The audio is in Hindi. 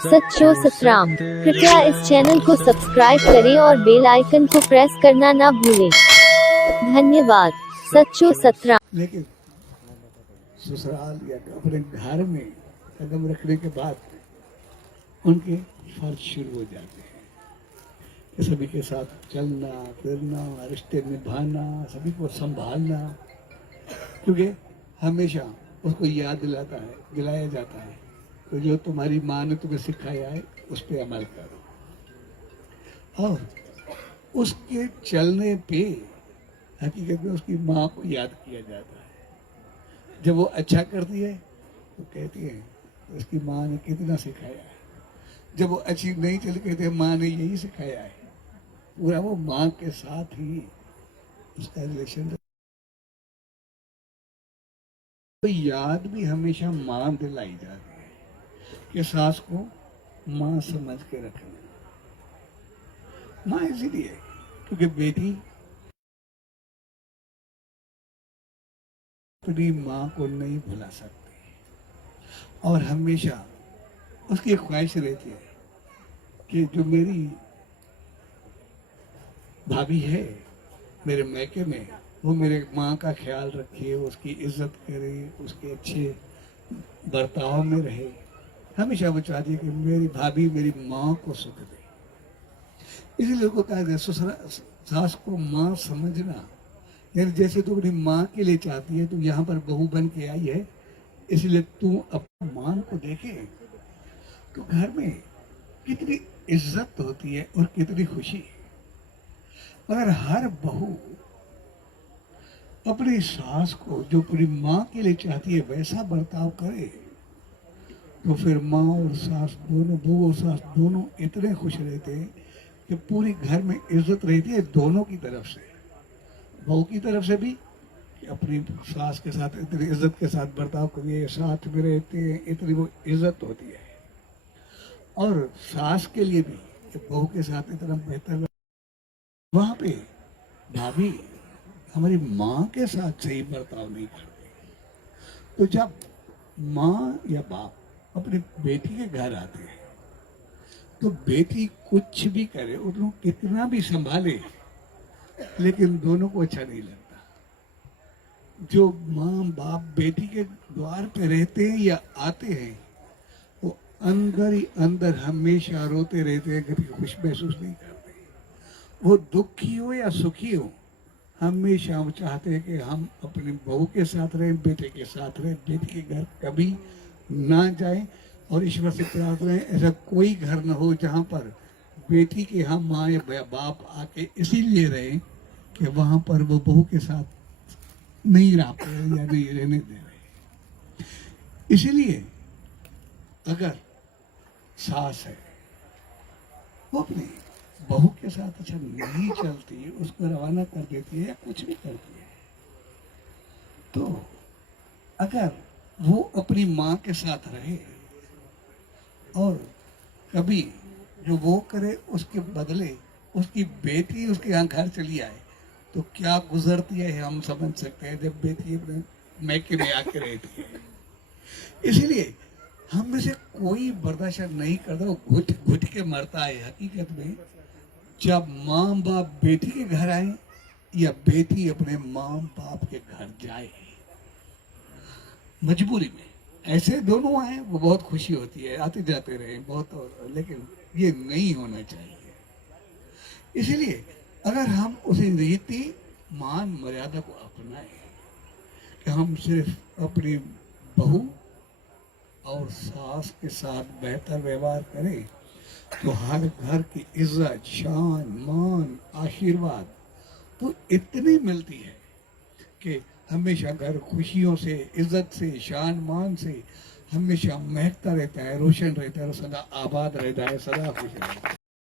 सच्चो सतराम। कृपया इस चैनल को सब्सक्राइब करें और बेल आइकन को प्रेस करना ना भूलें। धन्यवाद। सच्चो सतराम। लेकिन ससुराल या अपने घर में कदम रखने के बाद उनके फर्ज शुरू हो जाते हैं कि सभी के साथ चलना फिरना, रिश्ते निभाना, सभी को संभालना, क्योंकि हमेशा उसको याद दिलाया जाता है तो जो तुम्हारी माँ ने तुम्हें सिखाया है उस पर अमल करो। और उसके चलने पे हकीकत में उसकी माँ को याद किया जाता है। जब वो अच्छा करती है तो कहती है उसकी माँ ने कितना सिखाया है। जब वो अच्छी नहीं चली कहते हैं माँ ने यही सिखाया है। पूरा वो माँ के साथ ही उसका रिलेशन। तो याद भी हमेशा माँ दिलाई जाती है कि सास को माँ समझ के रखना। माँ इसीलिए क्योंकि बेटी अपनी माँ को नहीं भुला सकती और हमेशा उसकी ख्वाहिश रहती है कि जो मेरी भाभी है मेरे मैके में वो मेरे माँ का ख्याल रखे, उसकी इज्जत करे, उसके अच्छे बर्ताव में रहे। हमेशा वो चाहती है कि मेरी भाभी मेरी माँ को सुख दे। इसीलिए उसको कहा गया सास को माँ समझना, यानी जैसे तू अपनी माँ के लिए चाहती है, तू यहाँ पर बहू बन के आई है, इसलिए तू अपनी माँ को देखे तो घर में कितनी इज्जत होती है और कितनी खुशी। अगर हर बहू अपनी सास को जो पूरी माँ के लिए चाहती है वैसा बर्ताव करे तो फिर माँ और सास दोनों, बहू और सास दोनों इतने खुश रहते हैं कि पूरी घर में इज्जत रहती है दोनों की तरफ से। बहू की तरफ से भी कि अपनी सास के साथ इतनी इज्जत के साथ बर्ताव करिए, साथ में रहते हैं, इतनी वो इज्जत होती है। और सास के लिए भी कि बहू के साथ इतना बेहतर। वहाँ पे भाभी हमारी माँ के साथ सही बर्ताव नहीं करते। तो जब माँ या बाप अपनी बेटी के घर आते हैं तो बेटी कुछ भी करे, उनको कितना भी संभाले, लेकिन दोनों को अच्छा नहीं लगता। जो माँ बाप बेटी के द्वार पे रहते हैं या आते हैं वो अंदर ही अंदर हमेशा रोते रहते हैं, कभी खुश महसूस नहीं करते। वो दुखी हो या सुखी हो, हमेशा हम चाहते हैं कि हम अपनी बहू के साथ रहें, बेटे के साथ रहें, बेटी के घर कभी ना जाएं। और ईश्वर से प्रार्थना है ऐसा कोई घर न हो जहाँ पर बेटी के यहाँ माँ या बाप आके इसीलिए रहे कि वहाँ पर वो बहू के साथ नहीं रह पाए या नहीं रहने दे रहे। इसीलिए अगर सास है वो अपनी बहू के साथ अच्छा नहीं चलती, उसको रवाना कर देती है या कुछ भी करती है, तो अगर वो अपनी माँ के साथ रहे और कभी जो वो करे उसके बदले उसकी बेटी उसके यहाँ घर चली आए तो क्या गुजरती है हम समझ सकते हैं जब बेटी अपने मैके में आके रहती है। इसीलिए हम में से कोई बर्दाश्त नहीं करता, वो घुट घुट के मरता है। हकीकत में जब माँ बाप बेटी के घर आए या बेटी अपने माँ बाप के घर जाए मजबूरी में, ऐसे दोनों आए वो बहुत खुशी होती है, आते जाते रहे बहुत, लेकिन ये नहीं होना चाहिए। इसलिए अगर हम उसी रीति मान मर्यादा को अपनाएं कि हम सिर्फ अपनी बहू और सास के साथ बेहतर व्यवहार करें तो हर घर की इज्जत, शान, मान, आशीर्वाद तो इतनी मिलती है कि हमेशा घर खुशियों से, इज्जत से, शान मान से हमेशा महकता रहता है, रोशन रहता है, सदा आबाद रहता है, सदा खुश रहता है।